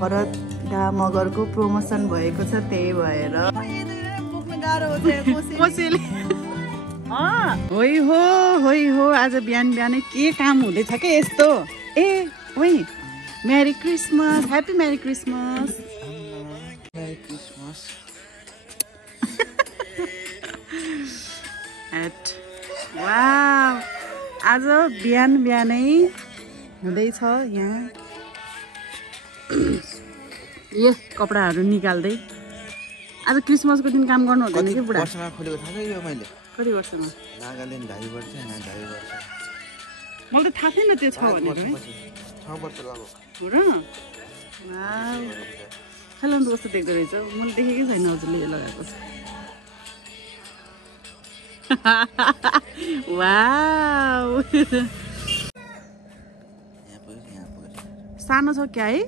भरतका मगरको प्रमोसन भएको छ त्यही भएर होइ हो आज बिहान बिहानै के काम हुँदैछ के यस्तो ए ओइ merry Christmas happy merry Christmas wow आज बिहान बिहानै हुँदैछ यहाँ यो कपडाहरू निकाल्दै आज क्रिसमसको दिन काम गर्नु हुँदैन कि बुढा वर्षमा खोलेको थाहा छ यो मैले कति वर्षमा नागाल्यान्ड 2.5 वर्ष यहाँ 2.5 वर्ष मलाई त थाहा छैन त्यो छ भनेर है 6 वर्ष लाग्यो हो र वाउ खेलाउनु त कस्तो देख्दो रहेछ मैले देखेकै छैन हजुरले यो लगाएको वाउ सानो छ क्या है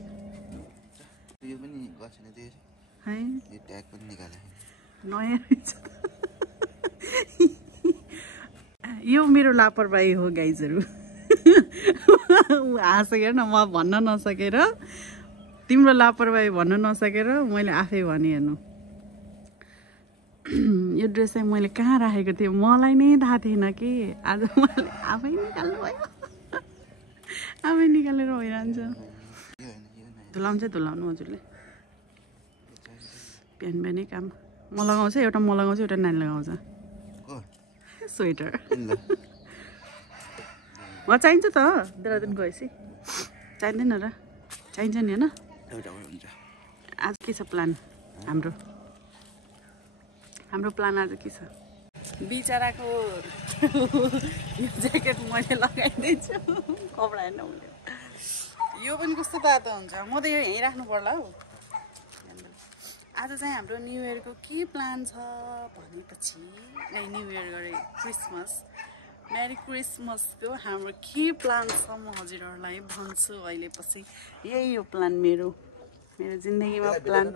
यो पनि गछेन त्यो है यो ट्याग पनि निकाले नयाँ रहेछ यो मेरो लापरवाही हो गाइजहरू हाँसेर न म भन्न नसकेर तिम्रो लापरवाही भन्न नसकेर मैले आफै भने हेर्नु यो ड्रेस चाहिँ मैले कहाँ राखेको थिएँ मलाई नै थाहा थिएन कि आज मैले आफै निकाल्नु भयो आफै निकालेर भइरहन्छ धुलाउँछ धुलाउनु हजुरले बिहान बिहानै काम म लगाउँछ एउटा म लगाउँछु एउटा नानी लगाउँछ स्वेटर म चाहिन्छ त देहरादुन गएपछि चाहिँदैन र चाहिन्छ नि होइन आज के छ प्लान हाम्रो प्लान आज के छ बिचराको यो ज्याकेट मैले लगाइदिन्छु कपडा हेर्न उसले यो पनि कस्तो तातो हुन्छ म त यो यहीँ राख्नु पर्ला हौ आज चाहिँ हाम्रो न्यु इयरको के प्लान छ भनेपछि न्यु इयर गरे क्रिसमस मेरी क्रिसमसको हाम्रो के प्लान छ म हजुरहरूलाई भन्छु अहिले पछि यही हो प्लान मेरो जिन्दगीमा प्लान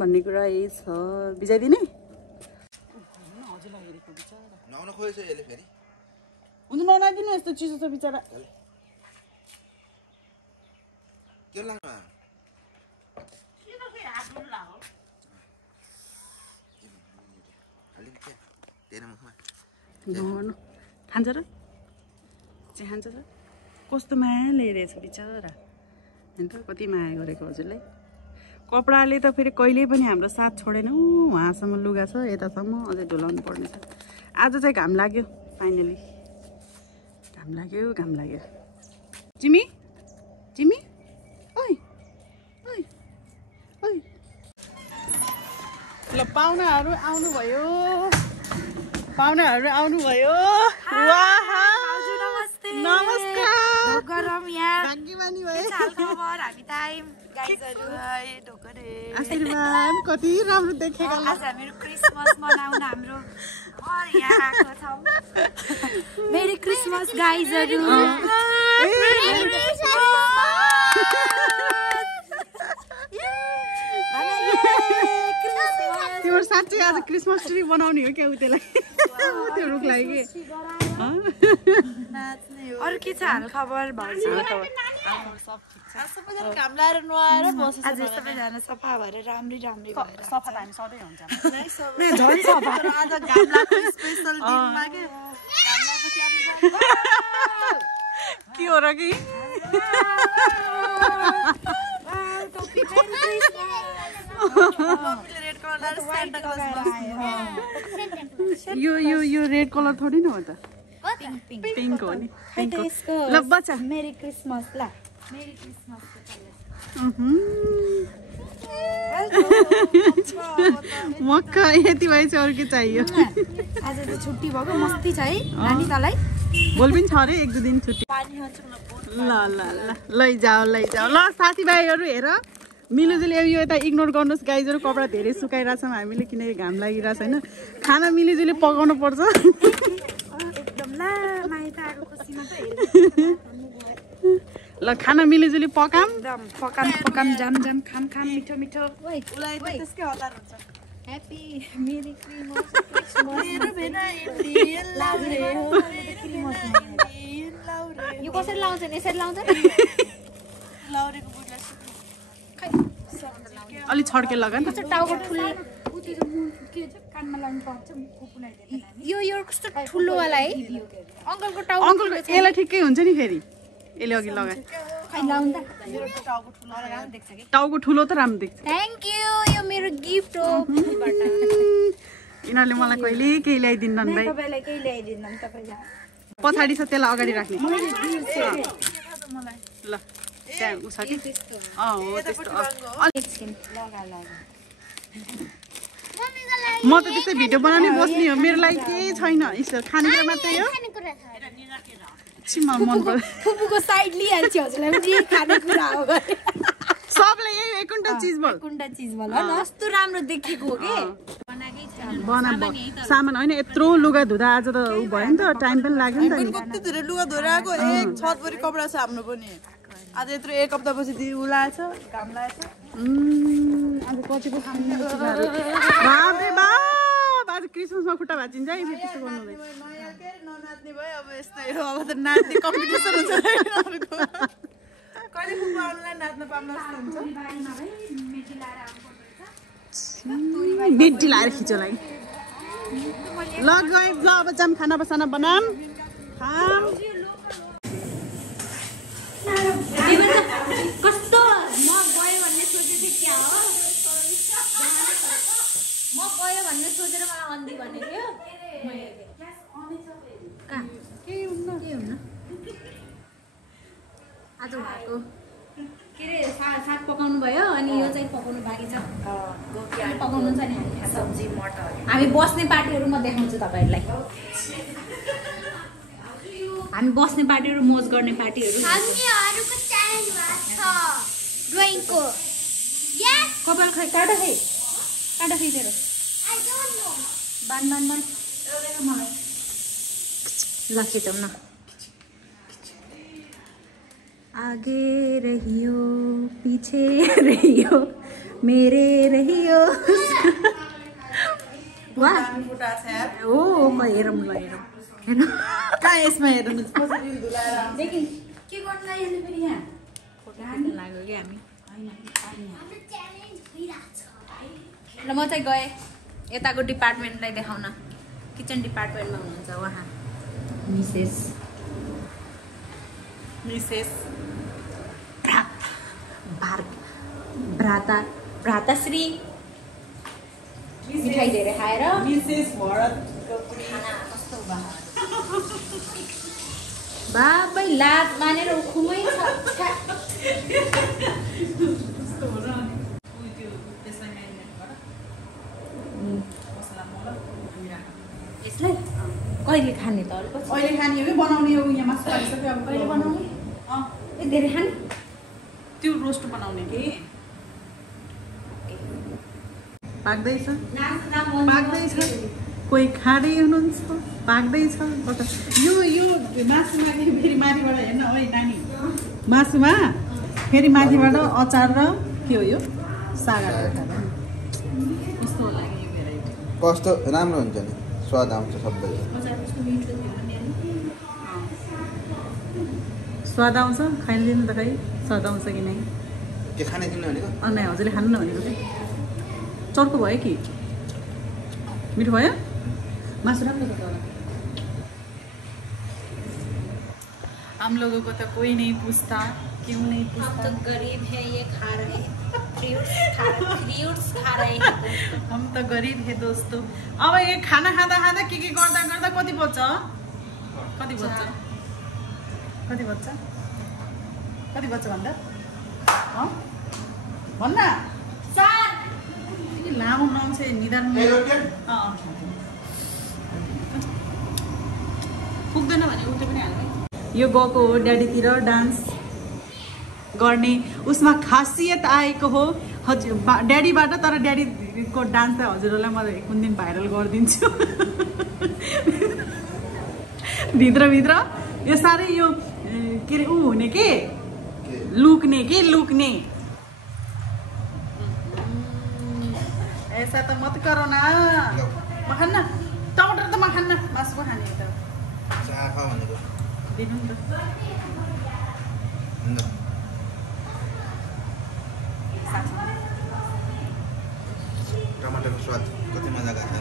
भन्ने कुरा यही छ बिजाइदिने हजुरलाई हेरेको बिचरा नआउन खोजेछ यसले फेरि हुन्छ ननाइदिनु यस्तो चिसो छ बिचरा के लाग्नु खान्छ र चाहिँ खान्छ र कस्तो माया ल्याइरहेछ बिचरा होइन त कति माया गरेको हजुरलाई कपडाले त फेरि कहिल्यै पनि हाम्रो साथ छोडेन उहाँसम्म लुगा छ यतासम्म अझै धुलाउनु पर्ने छ आज चाहिँ घाम लाग्यो फाइनली घाम लाग्यो जिमी ओइ ल पाहुनाहरू आउनुभयो नमस्कार गरम यहाँ भाग्यमानी भए खबर हामी टाइम गाइजहरु आशीर्वाद कति राम्रो देखेको आज हामीहरु क्रिसमस मनाउन हाम्रो यहाँ आएको छौं मेरी क्रिसमस गाइजहरु तिम्रो साँच्चै आज क्रिसमस ट्री बनाउने हो क्या उ त्यसलाई त्यो रुखलाई के अरु के छ हाल खबर भाउजू सबैजना घाम लाएर नुहाएर बस्छ आज सबैजना सफा भएर राम्री भएर सफा त हामी सधैँ हुन्छ झन् सफा आज घाम लाग्यो स्पेशल दिनमा के हो र कि यो रेड कलर थोड़ी न हो त पिंक हो नि ल बच्चा मेरी क्रिसमस ला मेरी क्रिसमस मक्का यति भए चाहिँ अरू के चाहियो आज त छुट्टी भएको मस्ती छ है नानी तलाई बोल पनि छ अरे एक दुई दिन छुट्टी ल लैजाऊ ल साथीभाइहरू हेर मिलिजुली यो यता इग्नोर गर्नुहोस् गाइजहरू कपडा धेरै सुकाइरहेछौँ हामीले किनकि घाम लागिरहेछ होइन खाना मिलिजुली पकाउनु पर्छ ल खाना मिलिजुली पकाम पकाम जाम खाम मिठो मिठो त्यसकै हतार हुन्छ ह्यापी मेरी क्रिसमस यो यो कसरी लाउँछ नि यसरी लाउँछ लाउरेको बुढलाई अलि छड्के लगा नि कस्तो टाउको ठुलो कानमा लाउनु पर्छ यो कस्तो ठुलो वाला है अङ्कलको टाउको अङ्कलको यसलाई ठिकै हुन्छ नि फेरि यसले अघि लगाए टाउको ठुलो त राम्रो देख्छ थ्याङ्क यू यो मेरो गिफ्ट हो यिनीहरूले मलाई कहिले केही ल्याइदिन्नन् भाइ तपाईँलाई केही ल्याइदिन्नन् तपाईँलाई पछाडि छ त्यसलाई अगाडि राख्ने ल त्यहाँ उ छ कि हो त्यस्तो म त त्यस्तै भिडियो बनाउने बस्ने हो मेरो लागि केही छैन यसो खानेकुरा मात्रै हो मन पर्छ फुपूको साइड लिइहाल्छ हजुरलाई जे खानेकुरा हो सबले यही एकुन्टा चिज बोल कुन्डा चिज बोल कस्तो राम्रो देखेको हो के बना सामान होइन यत्रो लुगा धुँदा आज त उ भयो नि त टाइम पनि लाग्यो नि त कति धेरै लुगा धोएर आएको एक छतभरि कपडा छ हाम्रो पनि आज यत्रो एक हप्तापछि उ लाएछ घाम लाएछ आज कतिको खाने बाप रे बाप आज क्रिसमसमा खुट्टा भाँचिन्छ है त्यस्तो गर्नु हुँदैन नयाँ के ननाच्ने भयो अब यस्तै हो अब त नाच्ने कम्पिटिसन हुन्छ अर्को कहिले फुपा अनलाइन नाच्न पाउनु जस्तो हुन्छ बेटी लाएर खिच्यो लागि ल गए ल अब जाम खाना बसाना बनाम खाम कस्तो म गयो भन्ने सोचेको थिएँ क्या हो म गयो भन्ने सोचेर मलाई अन्धी भनेको थियो के हुन्न आज उहाँको के अरे साग पकाउनु भयो अनि यो चाहिँ पकाउनु बाँकी छ पकाउनु छ नि हामी सब्जी मटर हामी बस्ने पार्टीहरू म देखाउँछु तपाईँहरूलाई हामी बस्ने पार्टीहरू मोज गर्ने पार्टीहरू हामीहरूको च्यालेन्ज भएको छ ड्रइङको यस कपाल खै काटा खै तेरो आई डोन्ट नो बान मलाई ल खिचौँ न आगे रहियो पीछे रहियो मेरे रहियो वाह फुटा छ यार ओ म हेरौँ ल हेरौँ कहाँ यसमा हेर्नु कसरी धुलाएर देखि के गर्नु लाग्यो फेरि यहाँ फोटो खिच्न लाग्यो कि हामी हाम्रो च्यालेन्ज भइरहेछ ल म चाहिँ गएँ यताको डिपार्टमेन्टलाई देखाउन किचन डिपार्टमेन्टमा हुनुहुन्छ उहाँ मिसेस भ्राताश्री मिठाई धेरै खाएर मिसेस भरत खाना कस्तो बाबै लात मानेर उखुमै छ यसलाई कहिले खाने त अलिक अहिले खाने हो कि बनाउने हो यहाँ मासु पाकिसक्यो अब कहिले बनाउने ए धेरै खाने त्यो रोस्ट बनाउने कि पाक्दैछ कोही खाँदै हुनुहुन्छ पाक्दैछ यो मासुमा फेरि माथिबाट हेर्न ओइ नानी मासुमा फेरि माथिबाट अचार र के हो यो साग कस्तो होला यो भेराइटी कस्तो राम्रो हुन्छ नि स्वाद आउँछ सबै स्वाद आउँछ खाइन दिनु त खै स्वाद आउँछ कि नै के खाने दिनु भनेको नै हजुरले खानु न भनेको कि चर्को भयो कि मिठो भयो मासु राम्रो छ होला हम लोगों को तो कोई नहीं पूछता क्यों नहीं पूछता तो गरीब है ये खा रहे हैं फ्रूट्स खा रहे हैं हम तो गरीब है दोस्तों अब ये खाना खाँदा खाँदा के गर्दा गर्दा कति बच्छ भन्दा भन्न लामो नाम चाहिँ निदान पुग्दैन भने उल्टो पनि हाल्ने यो गएको हो ड्याडीतिर डान्स गर्ने उसमा खासियत आएको हो हजुर ड्याडीबाट तर ड्याडीको डान्स चाहिँ हजुरहरूलाई म कुन दिन भाइरल गरिदिन्छु भित्रभित्र यो साह्रै यो के अरे ऊ हुने के लुक्ने ऐसा त मत करो न म खान्न टमाटर त म खान्न मासु पो खाने त दिनु नि त टमाटरको स्वाद कति मजाको छ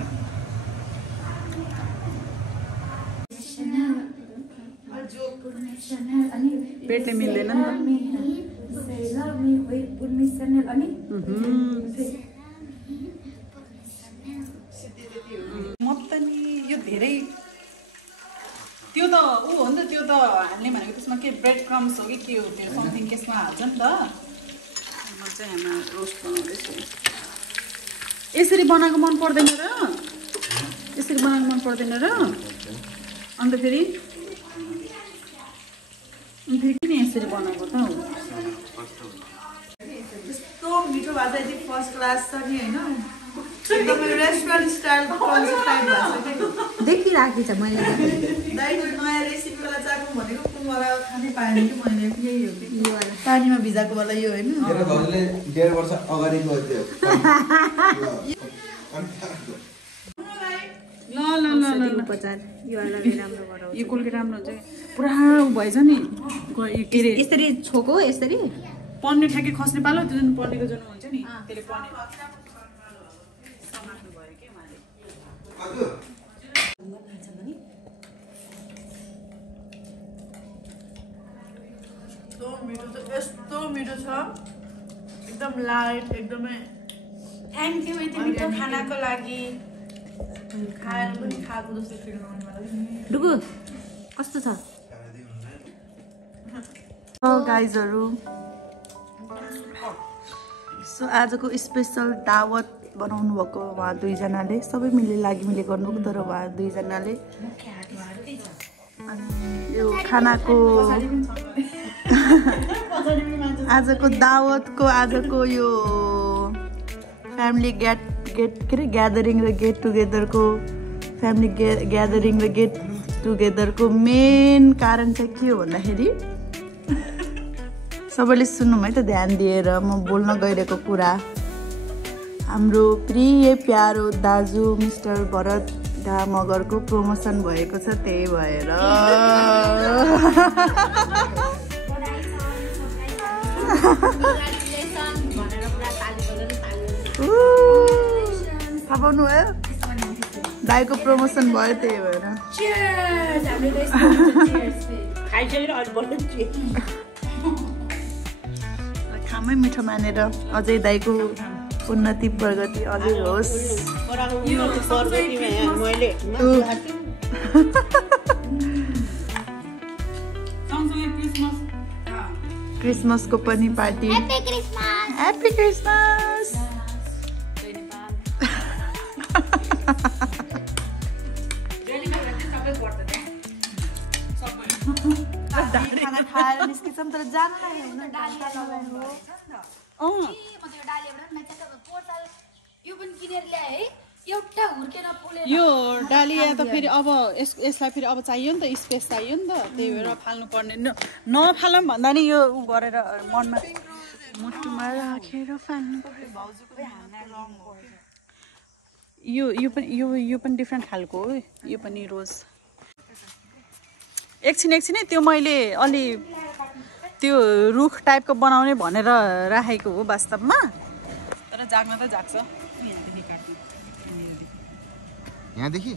नि पेटले मिल्दैन नि म त नि यो धेरै त्यो त ऊ हो नि त त्यो त हाल्ने भनेको त्यसमा के ब्रेड क्रम्स हो कि के हो त्यो समथिङ केसमा हाल्छ नि त म चाहिँ यहाँ रोस्ट बनाउँदैछु यसरी बनाएको मन पर्दैन र यसरी बनाएको मन पर्दैन र अन्त फेरि किन यसरी बनाएको त यस्तो मिठो भएको छ यति फर्स्ट क्लास छ नि होइन एकदमै रेस्टुरेन्ट स्टाइलको कन्सेप्ट टाइप भएको छ कि देखिराखेको छ मैले दाइको नयाँ रेसिपीवाला चाख्नु भनेको मलाई खानै पाएन कि मैले यही हो कि पानीमा भिजाएको वाला यो होइन मेरो भाउजूले 1.5 वर्ष अगाडिको त्यो ल उपचार यो अलग्गै राम्रो गराउँछ यो कोलगेट राम्रो हुन्छ पुरा भएछ नि के अरे यसरी छोको यसरी पन्ने ठ्याक्कै खस्ने पालो त्यो जुन पन्नेको जुन हुन्छ नि त्यसले पन्ने समात्नु भयो के उहाँले यस्तो मिठो छ एकदम लाइट एकदमै थ्याङ्क यू यति मिठो खानाको लागि खाएर पनि खाएको जस्तो फिल हुने मलाई डुगु कस्तो छ गाइजहरू सो आजको स्पेसल दावत बनाउनु भएको उहाँ दुईजनाले सबै मिले गर्नुभएको तर उहाँ दुईजनाले अनि यो खानाको आजको दावतको आजको यो फ्यामिली गेट के अरे ग्यादरिङ र गेट टुगेदरको फ्यामिली ग्यादरिङ र गेट टुगेदरको मेन कारण चाहिँ के हो भन्दाखेरि सबैले सुन्नु है त ध्यान दिएर म बोल्न गइरहेको कुरा हाम्रो प्रिय प्यारो दाजु मिस्टर भरत मगरको प्रमोसन भएको छ त्यही भएर थाहा पाउनु भयो दाइको प्रमोसन भयो त्यही भएर खामै मिठो मानेर अझै दाइको उन्नति प्रगति अझै होस् क्रिसमसको पनि पार्टी ह्याप्पी क्रिसमस खाना खाएर निस्किन्छौँ तर जान यो डालिया त फेरि अब यसलाई फेरि अब चाहियो नि त स्पेस चाहियो नि त त्यही भएर फाल्नु पर्ने नफालौँ भन्दा नि यो उ गरेर मनमा मुटुमा राखेर फाल्नु यो पनि डिफ्रेन्ट खालको हो यो पनि रोज एकछिनै त्यो मैले अलि त्यो रुख टाइपको बनाउने भनेर राखेको हो वास्तवमा तर जाग्न त जाग्छ यहाँदेखि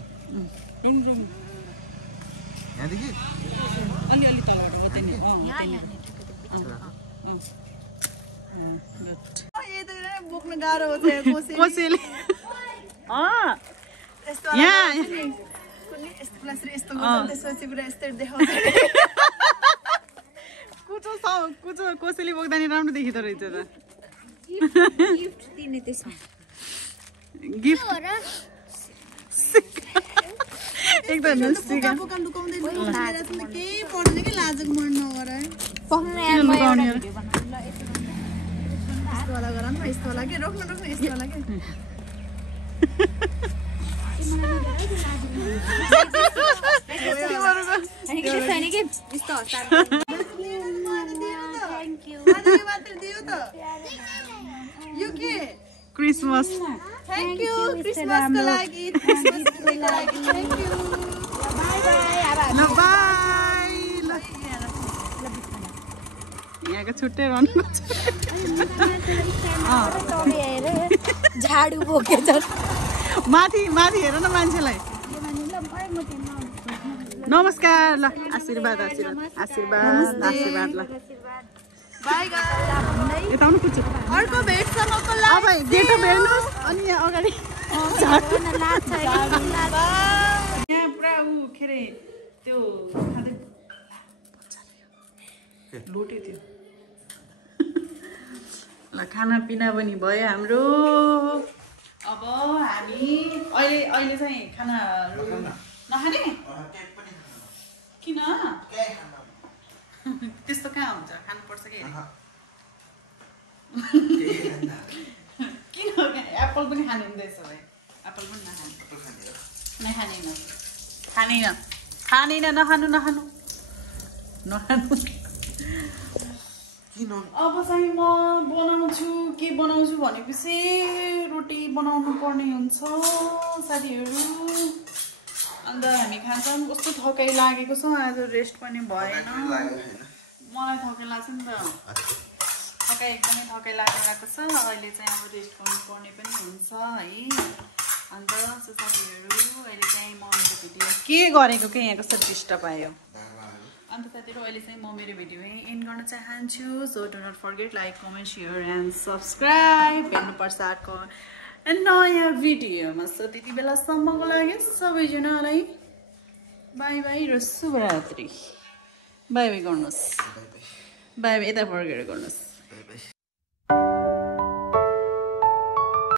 अलि तलबाट हो त्यही बोक्न गाह्रो हो कोसेली कुचो कोसेली बोक्दा नि राम्रो देखिँदो रहेछ त गिफ्ट एकदम क्रिसमस थ्याङ्क यू क्रिसमसको लागि थ्याङ्क यू बाई ल यहाँको छुट्टै रनको छ झाडु बोकेछ माथि माथि हेर न मान्छेलाई नमस्कार ल आशीर्वाद आशीर्वाद आशीर्वाद आशीर्वाद ल बाई गाइस यता आउनु पुग्छु अर्को भेटसम्मको अब लागि गेटो भेट्नुहोस् अनि यहाँ अगाडि यहाँ पुरा ऊ के अरे त्यो खाँदै लोटे थियो ल खानापिना पनि भयो हाम्रो अब हामी अहिले चाहिँ खाना नखाने किन त्यस्तो कहाँ हुन्छ खानुपर्छ कि किन एप्पल पनि खाने हुँदैछ भाइ एप्पल पनि नखाने खानेन नखानु अब चाहिँ म बनाउँछु के बनाउँछु भनेपछि रोटी बनाउनु पर्ने हुन्छ साथीहरू अन्त हामी खान्छौँ कस्तो थकाइ लागेको छ आज रेस्ट पनि भएन मलाई थकाइ लाग्छ नि त थकाइ एकदमै थकाइ लागेको छ अहिले चाहिँ अब रेस्ट गर्नुपर्ने पनि हुन्छ है अन्त साथीहरू अहिले चाहिँ म मेरो भिडियो के गरेको के यहाँ कस्तो डिस्टर्ब आयो अन्त साथीहरू अहिले चाहिँ म मेरो भिडियो एन्ड गर्न चाहन्छु so do not forget like comment share and subscribe हेर्नुपर्छ अर्को नयाँ भिडियोमा सो त्यति बेलासम्मको लागि सबैजनालाई बाई बाई र शुभरात्रि बाई बाई गर्नुहोस् बाई बाई यता फर्केर गर्नुहोस्